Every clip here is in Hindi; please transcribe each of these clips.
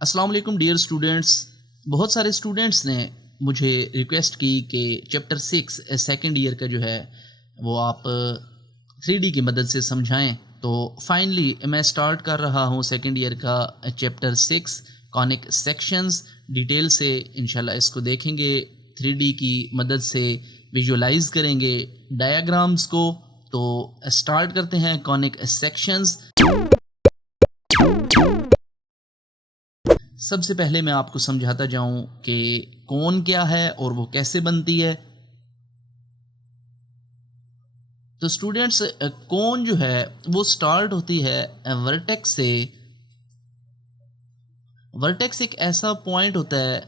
अस्सलाम वालेकुम डियर स्टूडेंट्स। बहुत सारे स्टूडेंट्स ने मुझे रिक्वेस्ट की कि चैप्टर 6 सेकंड ईयर का जो है वो आप 3D की मदद से समझाएं। तो फाइनली मैं स्टार्ट कर रहा हूं सेकंड ईयर का चैप्टर 6 कॉनिक सेक्शंस। डिटेल से इंशाल्लाह इसको देखेंगे, 3D की मदद से विजुअलाइज करेंगे डायग्राम्स को। तो स्टार्ट करते हैं कॉनिक सेक्शंस। सबसे पहले मैं आपको समझाता जाऊं कि कोन क्या है और वो कैसे बनती है। तो स्टूडेंट्स, कोन जो है वो स्टार्ट होती है वर्टेक्स से। वर्टेक्स एक ऐसा पॉइंट होता है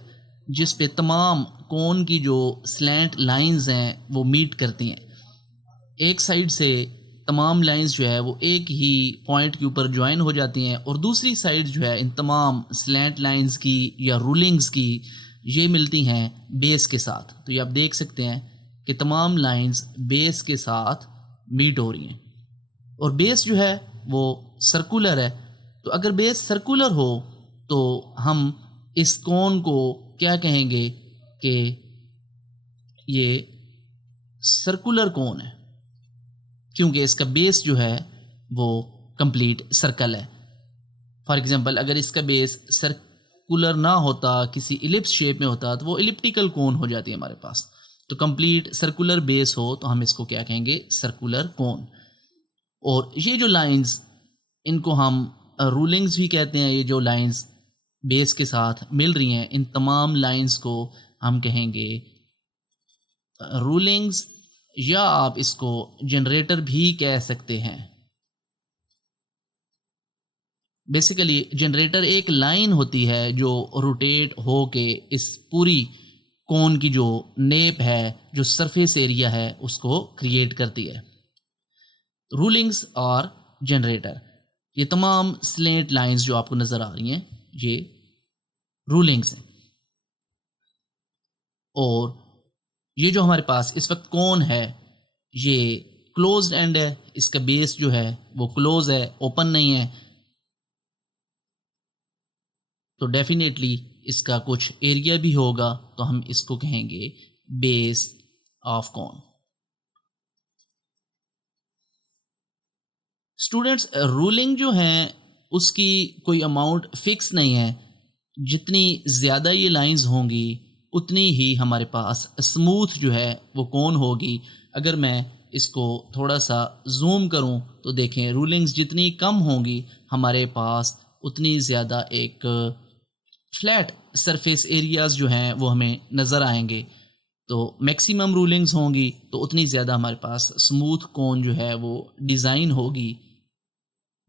जिस पे तमाम कोन की जो स्लैंट लाइंस हैं वो मीट करती हैं। एक साइड से तमाम लाइंस जो है वो एक ही पॉइंट के ऊपर ज्वाइन हो जाती हैं और दूसरी साइड जो है इन तमाम स्लैंट लाइंस की या रूलिंग्स की ये मिलती हैं बेस के साथ। तो ये आप देख सकते हैं कि तमाम लाइंस बेस के साथ मीट हो रही हैं और बेस जो है वो सर्कुलर है। तो अगर बेस सर्कुलर हो तो हम इस कोन को क्या कहेंगे कि ये सर्कुलर कोन है, क्योंकि इसका बेस जो है वो कंप्लीट सर्कल है। फॉर एग्जांपल, अगर इसका बेस सर्कुलर ना होता, किसी इलिप्स शेप में होता, तो वो इलिप्टिकल कोन हो जाती है हमारे पास। तो कंप्लीट सर्कुलर बेस हो तो हम इसको क्या कहेंगे, सर्कुलर कोन। और ये जो लाइंस, इनको हम रूलिंग्स भी कहते हैं। ये जो लाइंस बेस के साथ मिल रही हैं, इन तमाम लाइंस को हम कहेंगे रूलिंग्स, या आप इसको जनरेटर भी कह सकते हैं। बेसिकली जनरेटर एक लाइन होती है जो रोटेट हो के इस पूरी कोन की जो नेप है, जो सरफेस एरिया है, उसको क्रिएट करती है। रूलिंग्स और जनरेटर, ये तमाम स्लेंट लाइंस जो आपको नज़र आ रही हैं, ये रूलिंग्स हैं। और ये जो हमारे पास इस वक्त कोन है ये क्लोज्ड एंड है। इसका बेस जो है वो क्लोज है, ओपन नहीं है। तो डेफिनेटली इसका कुछ एरिया भी होगा, तो हम इसको कहेंगे base of cone. Students, ruling जो है उसकी कोई अमाउंट फिक्स नहीं है। जितनी ज़्यादा ये लाइंस होंगी उतनी ही हमारे पास स्मूथ जो है वो कोन होगी। अगर मैं इसको थोड़ा सा जूम करूं तो देखें, रूलिंग्स जितनी कम होंगी हमारे पास उतनी ज़्यादा एक फ्लैट सरफेस एरियाज़ जो हैं वो हमें नज़र आएंगे। तो मैक्सिमम रूलिंग्स होंगी तो उतनी ज़्यादा हमारे पास स्मूथ कोन जो है वो डिज़ाइन होगी।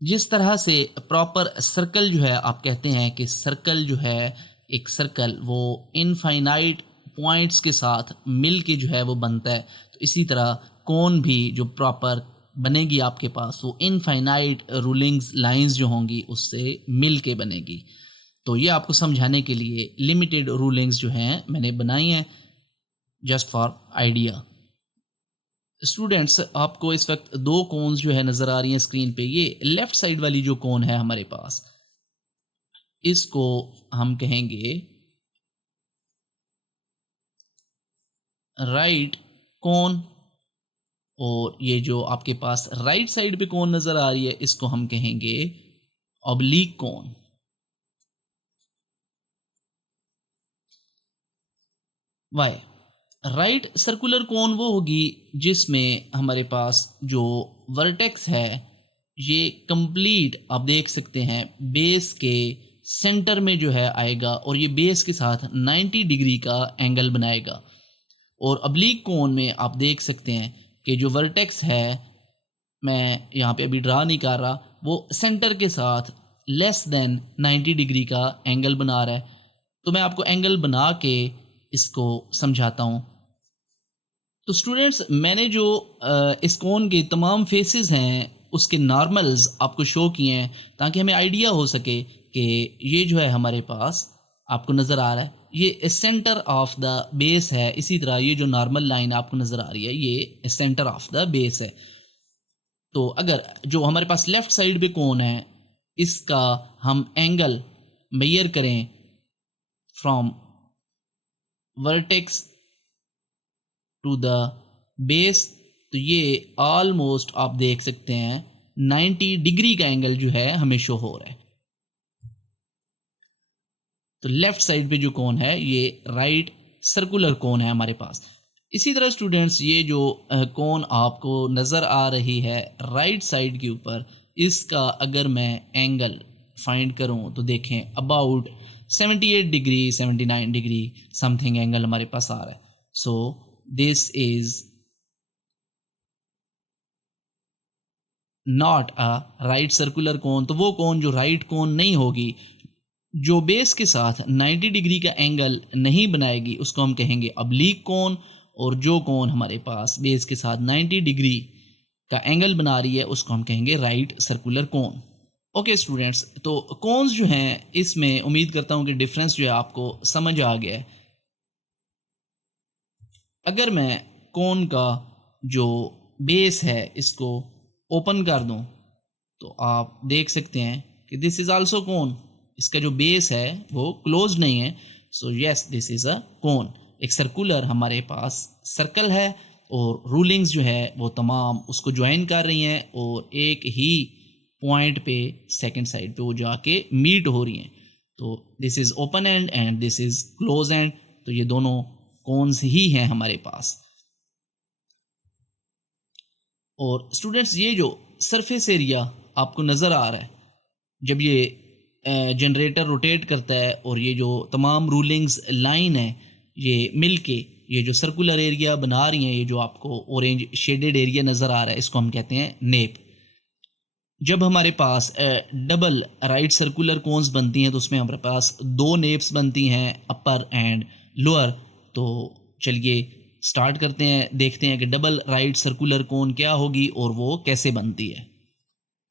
जिस तरह से प्रॉपर सर्कल जो है, आप कहते हैं कि सर्कल जो है, एक सर्कल वो इनफाइनाइट पॉइंट्स के साथ मिल के जो है वो बनता है, तो इसी तरह कोन भी जो प्रॉपर बनेगी आपके पास वो इनफाइनाइट रूलिंग्स लाइंस जो होंगी उससे मिल के बनेगी। तो ये आपको समझाने के लिए लिमिटेड रूलिंग्स जो हैं मैंने बनाई हैं, जस्ट फॉर आइडिया। स्टूडेंट्स, आपको इस वक्त दो कोन्स जो है नज़र आ रही हैं स्क्रीन पे। ये लेफ़्ट साइड वाली जो कोन है हमारे पास, इसको हम कहेंगे राइट कोन। और ये जो आपके पास राइट साइड पे कोन नज़र आ रही है इसको हम कहेंगे ऑब्लिक कोन। वाई? राइट सर्कुलर कोन वो होगी जिसमें हमारे पास जो वर्टेक्स है ये कंप्लीट, आप देख सकते हैं, बेस के सेंटर में जो है आएगा और ये बेस के साथ 90 डिग्री का एंगल बनाएगा। और अब्लीक कोन में आप देख सकते हैं कि जो वर्टेक्स है, मैं यहाँ पे अभी ड्रा नहीं कर रहा, वो सेंटर के साथ लेस देन 90 डिग्री का एंगल बना रहा है। तो मैं आपको एंगल बना के इसको समझाता हूँ। तो स्टूडेंट्स, मैंने जो इस कोन के तमाम फेसेस हैं उसके नॉर्मल्स आपको शो किए हैं ताकि हमें आइडिया हो सके कि ये जो है हमारे पास आपको नज़र आ रहा है, ये सेंटर ऑफ द बेस है। इसी तरह ये जो नॉर्मल लाइन आपको नज़र आ रही है ये सेंटर ऑफ द बेस है। तो अगर जो हमारे पास लेफ़्ट साइड पे कोन है इसका हम एंगल मेजर करें from vertex to the base, तो ये ऑलमोस्ट आप देख सकते हैं 90 डिग्री का एंगल जो है हमें शो हो रहा है। तो लेफ्ट साइड पे जो कोन है ये राइट सर्कुलर कोन है हमारे पास। इसी तरह स्टूडेंट्स ये जो कोन आपको नज़र आ रही है राइट साइड के ऊपर, इसका अगर मैं एंगल फाइंड करूं तो देखें about 78 degree 79 degree something angle हमारे पास आ रहा है। So this is not a right circular cone. तो वो कोन जो राइट कोन नहीं होगी, जो बेस के साथ 90 डिग्री का एंगल नहीं बनाएगी, उसको हम कहेंगे ऑब्लिक कोन। और जो कोन हमारे पास बेस के साथ 90 डिग्री का एंगल बना रही है उसको हम कहेंगे right circular cone. Okay students, तो कोन्स जो हैं इसमें उम्मीद करता हूँ कि डिफरेंस जो है आपको समझ आ गया है। अगर मैं कोन का जो बेस है इसको ओपन कर दूं तो आप देख सकते हैं कि दिस इज़ आल्सो कोन। इसका जो बेस है वो क्लोज नहीं है। So yes, this is a cone. एक सर्कुलर हमारे पास सर्कल है और रूलिंग्स जो है वो तमाम उसको ज्वाइन कर रही हैं और एक ही पॉइंट पे सेकंड साइड पे वो जाके मीट हो रही हैं। तो this is open and and this is close and. तो ये दोनों कोन्स ही हैं हमारे पास। और स्टूडेंट्स ये जो सरफेस एरिया आपको नज़र आ रहा है, जब ये जनरेटर रोटेट करता है और ये जो तमाम रूलिंग्स लाइन है ये मिल के ये जो सर्कुलर एरिया बना रही हैं, ये जो आपको ऑरेंज शेडेड एरिया नज़र आ रहा है इसको हम कहते हैं नेप। जब हमारे पास डबल राइट सर्कुलर कोन्स बनती हैं तो उसमें हमारे पास दो नेप्स बनती हैं, अपर एंड लोअर। तो चलिए स्टार्ट करते हैं, देखते हैं कि डबल राइट सर्कुलर कोन क्या होगी और वो कैसे बनती है।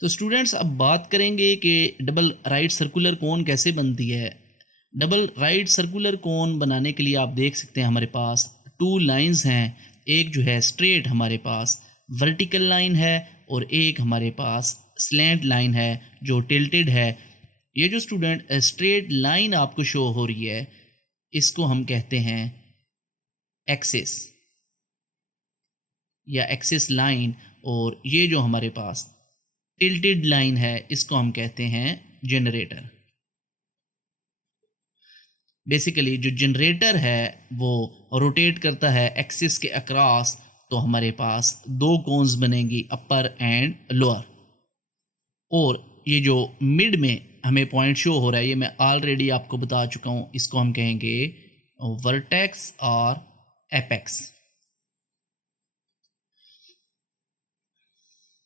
तो स्टूडेंट्स अब बात करेंगे कि डबल राइट सर्कुलर कोन कैसे बनती है। डबल राइट सर्कुलर कोन बनाने के लिए आप देख सकते हैं हमारे पास टू लाइंस हैं। एक जो है स्ट्रेट हमारे पास वर्टिकल लाइन है और एक हमारे पास स्लैंट लाइन है जो टिल्टेड है। ये जो स्टूडेंट स्ट्रेट लाइन आपको शो हो रही है इसको हम कहते हैं एक्सिस या एक्सिस लाइन, और ये जो हमारे पास टिल्टेड लाइन है इसको हम कहते हैं जनरेटर। बेसिकली जो जनरेटर है वो रोटेट करता है एक्सिस के अक्रॉस, तो हमारे पास दो कोन्स बनेंगी अपर एंड लोअर। और ये जो मिड में हमें पॉइंट शो हो रहा है ये मैं ऑलरेडी आपको बता चुका हूँ, इसको हम कहेंगे वर्टेक्स और एपेक्स।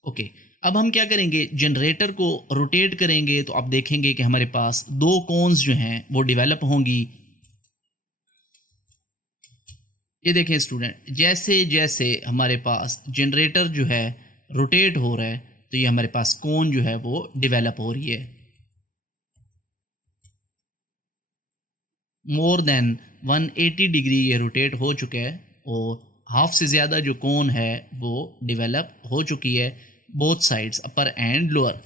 ओके, अब हम क्या करेंगे, जनरेटर को रोटेट करेंगे तो आप देखेंगे कि हमारे पास दो कोन्स जो हैं वो डेवलप होंगी। ये देखें स्टूडेंट, जैसे जैसे हमारे पास जनरेटर जो है रोटेट हो रहा है तो ये हमारे पास कोन जो है वो डेवलप हो रही है। मोर देन 180 डिग्री ये रोटेट हो चुका है और हाफ से ज़्यादा जो कोन है वो डेवलप हो चुकी है both sides upper and lower.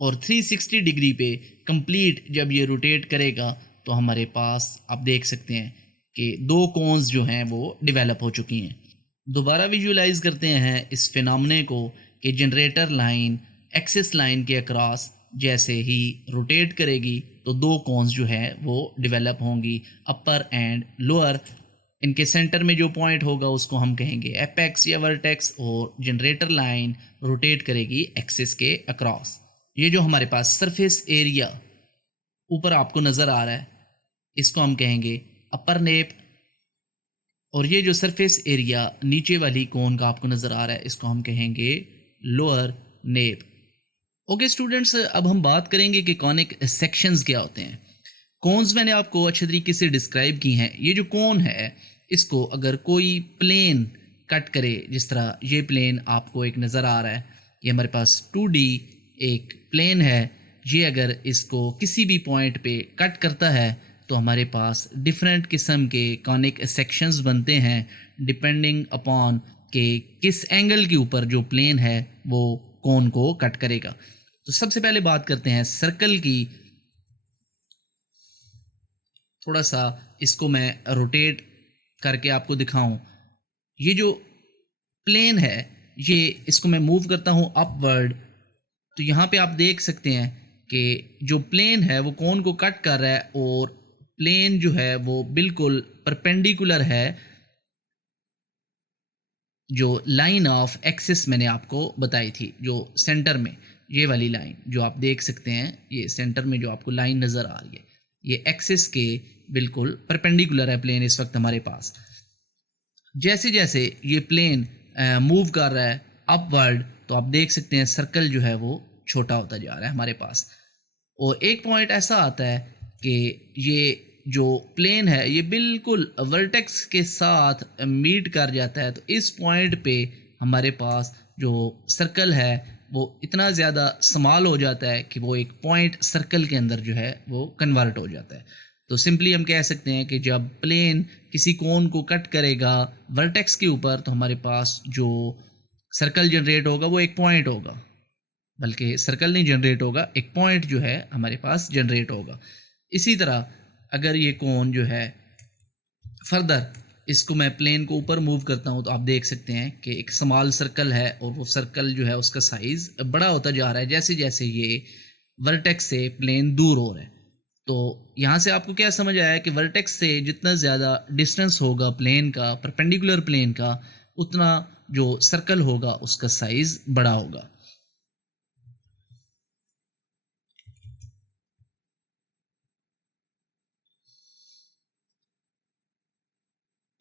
और 360 डिग्री पे कंप्लीट जब ये रोटेट करेगा तो हमारे पास आप देख सकते हैं कि दो कोन्स जो हैं वो डेवलप हो चुकी हैं। दोबारा विजुलाइज करते हैं इस फिनोमेना को कि जनरेटर लाइन एक्सिस लाइन के अक्रॉस जैसे ही रोटेट करेगी तो दो कोन्स जो है वो डेवलप होंगी अपर एंड लोअर। इनके सेंटर में जो पॉइंट होगा उसको हम कहेंगे एपेक्स या वर्टेक्स, और जनरेटर लाइन रोटेट करेगी एक्सिस के अक्रॉस। ये जो हमारे पास सरफेस एरिया ऊपर आपको नज़र आ रहा है इसको हम कहेंगे अपर नेप, और ये जो सरफेस एरिया नीचे वाली कोन का आपको नज़र आ रहा है इसको हम कहेंगे लोअर नेप। ओके स्टूडेंट्स, अब हम बात करेंगे कि कॉनिक सेक्शंस क्या होते हैं। कोन्स मैंने आपको अच्छे तरीके से डिस्क्राइब की हैं। ये जो कोन है इसको अगर कोई प्लेन कट करे, जिस तरह ये प्लेन आपको एक नज़र आ रहा है, ये हमारे पास 2D एक प्लेन है, ये अगर इसको किसी भी पॉइंट पे कट करता है तो हमारे पास डिफरेंट किस्म के कॉनिक सेक्शंस बनते हैं डिपेंडिंग अपॉन कि किस एंगल के ऊपर जो प्लेन है वो कोन को कट करेगा। तो सबसे पहले बात करते हैं सर्कल की। थोड़ा सा इसको मैं रोटेट करके आपको दिखाऊं। ये जो प्लेन है, ये इसको मैं मूव करता हूँ अपवर्ड, तो यहाँ पे आप देख सकते हैं कि जो प्लेन है वो कोन को कट कर रहा है और प्लेन जो है वो बिल्कुल परपेंडिकुलर है जो लाइन ऑफ एक्सिस मैंने आपको बताई थी, जो सेंटर में ये वाली लाइन जो आप देख सकते हैं, ये सेंटर में जो आपको लाइन नज़र आ रही है, ये एक्सिस के बिल्कुल परपेंडिकुलर है प्लेन इस वक्त हमारे पास। जैसे जैसे ये प्लेन मूव कर रहा है अपवर्ड, तो आप देख सकते हैं सर्कल जो है वो छोटा होता जा रहा है हमारे पास। और एक पॉइंट ऐसा आता है कि ये जो प्लेन है ये बिल्कुल वर्टेक्स के साथ मीट कर जाता है, तो इस पॉइंट पे हमारे पास जो सर्कल है वो इतना ज़्यादा स्मॉल हो जाता है कि वो एक पॉइंट सर्कल के अंदर जो है वो कन्वर्ट हो जाता है। तो सिंपली हम कह सकते हैं कि जब प्लेन किसी कोन को कट करेगा वर्टेक्स के ऊपर, तो हमारे पास जो सर्कल जनरेट होगा वो एक पॉइंट होगा, बल्कि सर्कल नहीं जनरेट होगा, एक पॉइंट जो है हमारे पास जनरेट होगा। इसी तरह अगर ये कोन जो है फर्दर इसको मैं प्लेन को ऊपर मूव करता हूँ, तो आप देख सकते हैं कि एक स्मॉल सर्कल है और वो सर्कल जो है उसका साइज़ बड़ा होता जा रहा है जैसे जैसे ये वर्टेक्स से प्लेन दूर हो रहा है। तो यहाँ से आपको क्या समझ आया कि वर्टेक्स से जितना ज़्यादा डिस्टेंस होगा प्लेन का, परपेंडिकुलर प्लेन का, उतना जो सर्कल होगा उसका साइज़ बड़ा होगा।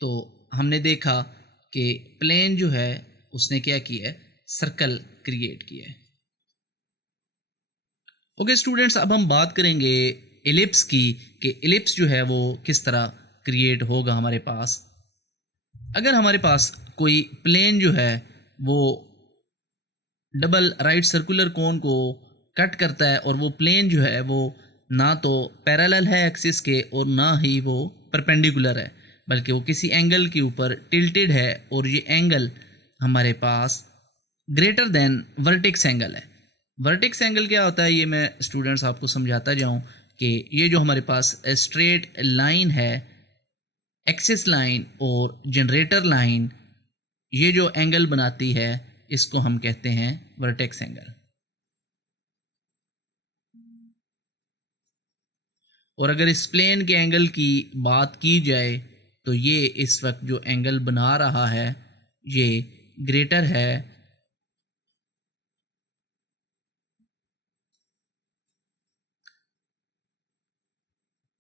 तो हमने देखा कि प्लेन जो है उसने क्या किया है, सर्कल क्रिएट किया है। ओके स्टूडेंट्स, अब हम बात करेंगे एलिप्स की, कि एलिप्स जो है वो किस तरह क्रिएट होगा हमारे पास। अगर हमारे पास कोई प्लेन जो है वो डबल राइट सर्कुलर कोन को कट करता है और वो प्लेन जो है वो ना तो पैरेलल है एक्सिस के और ना ही वो परपेंडिकुलर है, बल्कि वो किसी एंगल के ऊपर टिल्टेड है, और ये एंगल हमारे पास ग्रेटर देन वर्टेक्स एंगल है। वर्टेक्स एंगल क्या होता है ये मैं स्टूडेंट्स आपको समझाता जाऊं कि ये जो हमारे पास स्ट्रेट लाइन है, एक्सिस लाइन और जनरेटर लाइन, ये जो एंगल बनाती है इसको हम कहते हैं वर्टेक्स एंगल। और अगर इस प्लेन के एंगल की बात की जाए तो ये इस वक्त जो एंगल बना रहा है ये ग्रेटर है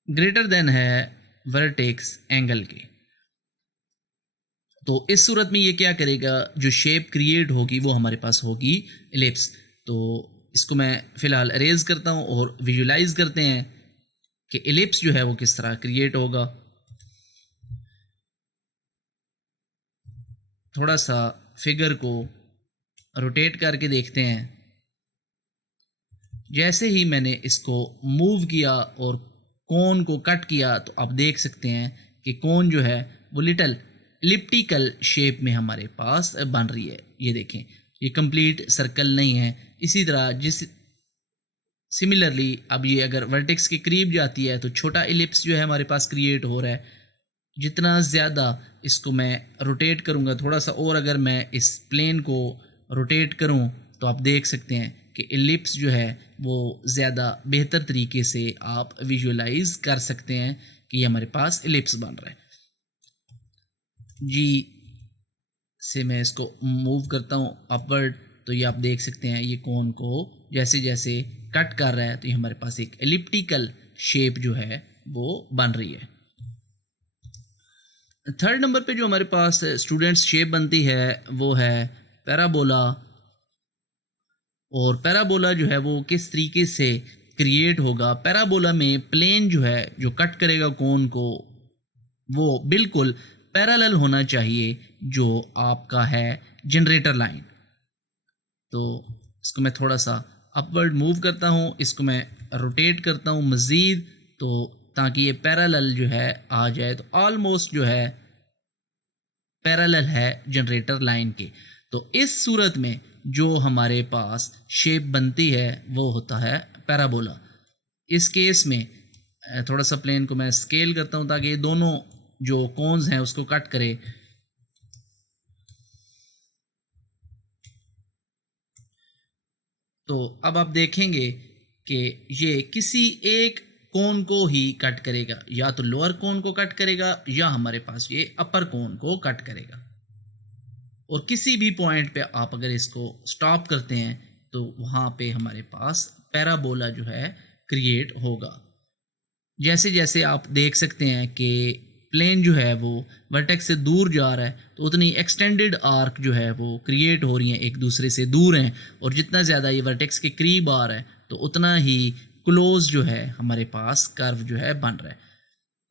ग्रेटर देन है वर्टेक्स एंगल के। तो इस सूरत में ये क्या करेगा, जो शेप क्रिएट होगी वो हमारे पास होगी एलिप्स। तो इसको मैं फ़िलहाल अरेज करता हूँ और विजुलाइज करते हैं कि एलिप्स जो है वो किस तरह क्रिएट होगा। थोड़ा सा फिगर को रोटेट करके देखते हैं। जैसे ही मैंने इसको मूव किया और कोन को कट किया, तो आप देख सकते हैं कि कोन जो है वो लिटल एलिप्टिकल शेप में हमारे पास बन रही है। ये देखें, ये कंप्लीट सर्कल नहीं है। इसी तरह जिस सिमिलरली अब ये अगर वर्टेक्स के करीब जाती है तो छोटा एलिप्स जो है हमारे पास क्रिएट हो रहा है। जितना ज़्यादा इसको मैं रोटेट करूँगा थोड़ा सा, और अगर मैं इस प्लेन को रोटेट करूँ, तो आप देख सकते हैं कि एलिप्स जो है वो ज़्यादा बेहतर तरीके से आप विजुअलाइज कर सकते हैं कि ये हमारे पास एलिप्स बन रहा है। जी से मैं इसको मूव करता हूँ अपवर्ड, तो ये आप देख सकते हैं ये कोन को जैसे जैसे कट कर रहा है, तो ये हमारे पास एक एलिप्टिकल शेप जो है वो बन रही है। थर्ड नंबर पे जो हमारे पास स्टूडेंट्स शेप बनती है वो है पैराबोला। और पैराबोला जो है वो किस तरीके से क्रिएट होगा, पैराबोला में प्लेन जो है जो कट करेगा कोन को वो बिल्कुल पैरेलल होना चाहिए जो आपका है जनरेटर लाइन। तो इसको मैं थोड़ा सा अपवर्ड मूव करता हूँ, इसको मैं रोटेट करता हूँ मज़ीद, तो ताकि ये पैरेलल जो है आ जाए, तो ऑलमोस्ट जो है पैरेलल है जनरेटर लाइन के। तो इस सूरत में जो हमारे पास शेप बनती है वो होता है पैराबोला। इस केस में थोड़ा सा प्लेन को मैं स्केल करता हूँ ताकि ये दोनों जो कोन्स हैं उसको कट करे। तो अब आप देखेंगे कि ये किसी एक कोन को ही कट करेगा, या तो लोअर कोन को कट करेगा या हमारे पास ये अपर कोन को कट करेगा। और किसी भी पॉइंट पे आप अगर इसको स्टॉप करते हैं तो वहाँ पे हमारे पास पैराबोला जो है क्रिएट होगा। जैसे जैसे आप देख सकते हैं कि प्लेन जो है वो वर्टेक्स से दूर जा रहा है तो उतनी एक्सटेंडेड आर्क जो है वो क्रिएट हो रही हैं, एक दूसरे से दूर हैं। और जितना ज़्यादा ये वर्टेक्स के करीब आ रहा है तो उतना ही क्लोज जो है हमारे पास कर्व जो है बन रहा है।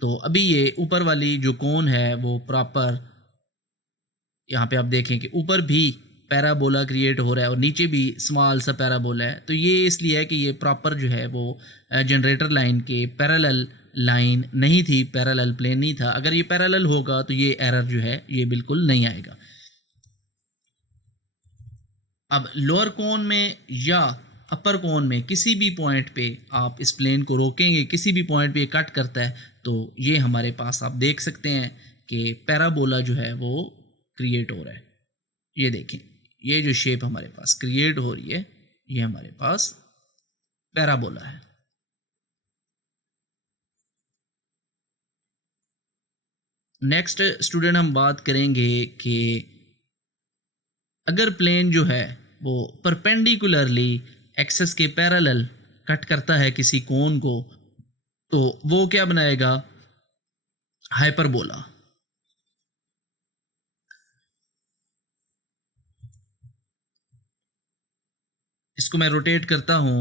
तो अभी ये ऊपर वाली जो कोन है वो प्रॉपर, यहाँ पे आप देखें कि ऊपर भी पैराबोला क्रिएट हो रहा है और नीचे भी स्मॉल सा पैराबोला है। तो ये इसलिए है कि ये प्रॉपर जो है वो जनरेटर लाइन के पैरेलल लाइन नहीं थी, पैरेलल प्लेन नहीं था। अगर ये पैरेलल होगा तो ये एरर जो है ये बिल्कुल नहीं आएगा। अब लोअर कोन में या अपर कोन में किसी भी पॉइंट पे आप इस प्लेन को रोकेंगे, किसी भी पॉइंट पे कट करता है तो ये हमारे पास आप देख सकते हैं कि पैराबोला जो है वो क्रिएट हो रहा है। ये देखें, ये जो शेप हमारे पास क्रिएट हो रही है ये हमारे पास पैराबोला है। नेक्स्ट स्टूडेंट हम बात करेंगे कि अगर प्लेन जो है वो परपेंडिकुलरली एक्सेस के पैरेलल कट करता है किसी कोन को तो वो क्या बनाएगा, हाइपरबोला। इसको मैं रोटेट करता हूँ,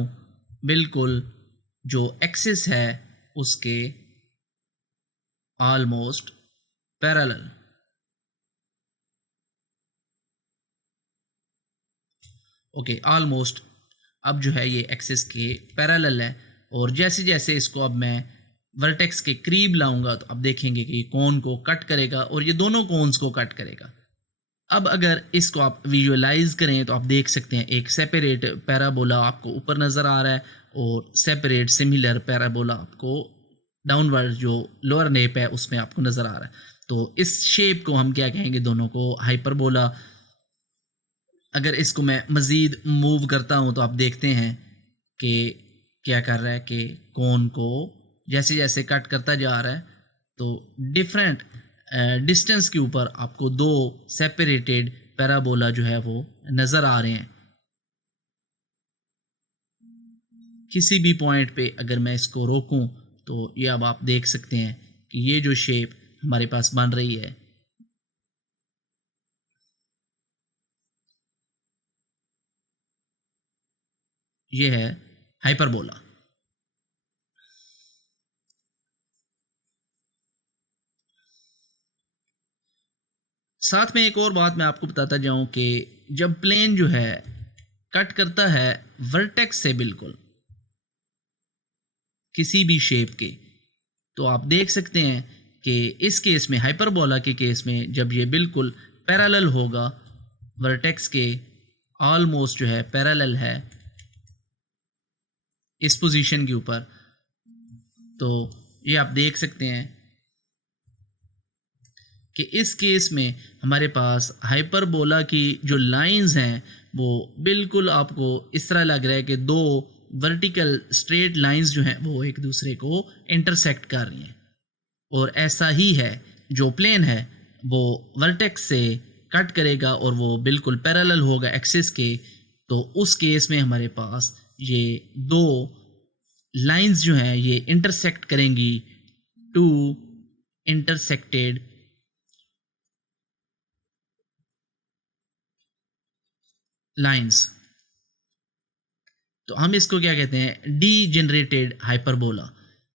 बिल्कुल जो एक्सिस है उसके ऑलमोस्ट पैरेलल। ओके, ऑलमोस्ट अब जो है ये एक्सिस के पैरेलल है। और जैसे जैसे इसको अब मैं वर्टेक्स के करीब लाऊंगा तो अब देखेंगे कि ये कोन को कट करेगा और ये दोनों कोन्स को कट करेगा। अब अगर इसको आप विजुअलाइज करें तो आप देख सकते हैं एक सेपरेट पैराबोला आपको ऊपर नज़र आ रहा है और सेपरेट सिमिलर पैराबोला आपको डाउनवर्ड जो लोअर नेप है उसमें आपको नज़र आ रहा है। तो इस शेप को हम क्या कहेंगे, दोनों को हाइपरबोला। अगर इसको मैं मज़ीद मूव करता हूँ तो आप देखते हैं कि क्या कर रहा है कि कोन को जैसे जैसे कट करता जा रहा है तो डिफरेंट डिस्टेंस के ऊपर आपको दो सेपरेटेड पैराबोला जो है वो नज़र आ रहे हैं। किसी भी पॉइंट पे अगर मैं इसको रोकूं तो ये अब आप देख सकते हैं कि ये जो शेप हमारे पास बन रही है ये है हाइपरबोला। साथ में एक और बात मैं आपको बताता जाऊं कि जब प्लेन जो है कट करता है वर्टेक्स से बिल्कुल किसी भी शेप के, तो आप देख सकते हैं कि इस केस में हाइपरबोला के केस में जब ये बिल्कुल पैरेलल होगा वर्टेक्स के, ऑलमोस्ट जो है पैरेलल है इस पोजीशन के ऊपर, तो ये आप देख सकते हैं कि इस केस में हमारे पास हाइपरबोला की जो लाइंस हैं वो बिल्कुल आपको इस तरह लग रहा है कि दो वर्टिकल स्ट्रेट लाइंस जो हैं वो एक दूसरे को इंटरसेक्ट कर रही हैं। और ऐसा ही है, जो प्लेन है वो वर्टेक्स से कट करेगा और वो बिल्कुल पैरेलल होगा एक्सिस के, तो उस केस में हमारे पास ये दो लाइंस जो हैं ये इंटरसेक्ट करेंगी, टू इंटरसेक्टेड लाइंस। तो हम इसको क्या कहते हैं, डी जनरेटेड हाइपरबोला।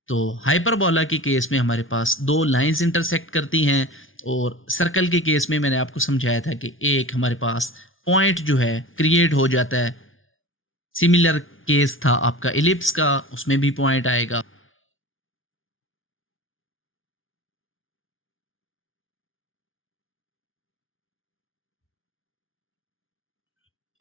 तो हाइपरबोला के केस में हमारे पास दो लाइंस इंटरसेक्ट करती हैं और सर्कल के केस में मैंने आपको समझाया था कि एक हमारे पास पॉइंट जो है क्रिएट हो जाता है। सिमिलर केस था आपका इलिप्स का, उसमें भी पॉइंट आएगा।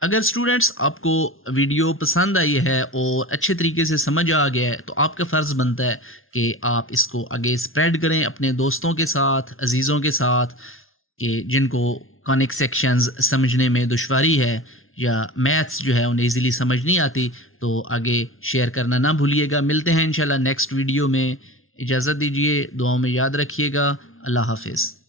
अगर स्टूडेंट्स आपको वीडियो पसंद आई है और अच्छे तरीके से समझ आ गया है तो आपका फ़र्ज़ बनता है कि आप इसको आगे स्प्रेड करें अपने दोस्तों के साथ, अजीज़ों के साथ, कि जिनको कॉनिक सेक्शंस समझने में दुश्वारी है या मैथ्स जो है उन्हें इजीली समझ नहीं आती, तो आगे शेयर करना ना भूलिएगा। मिलते हैं इंशाल्लाह नेक्स्ट वीडियो में। इजाज़त दीजिए, दुआओं में याद रखिएगा। अल्लाह हाफ़िज़।